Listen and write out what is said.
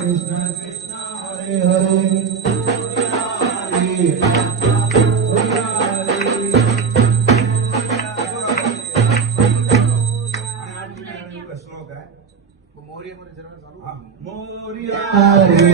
कृष्ण कृष्ण हरे हरे श्लोक आहे मोर्या मध्ये सर्व चालू मोरिया रे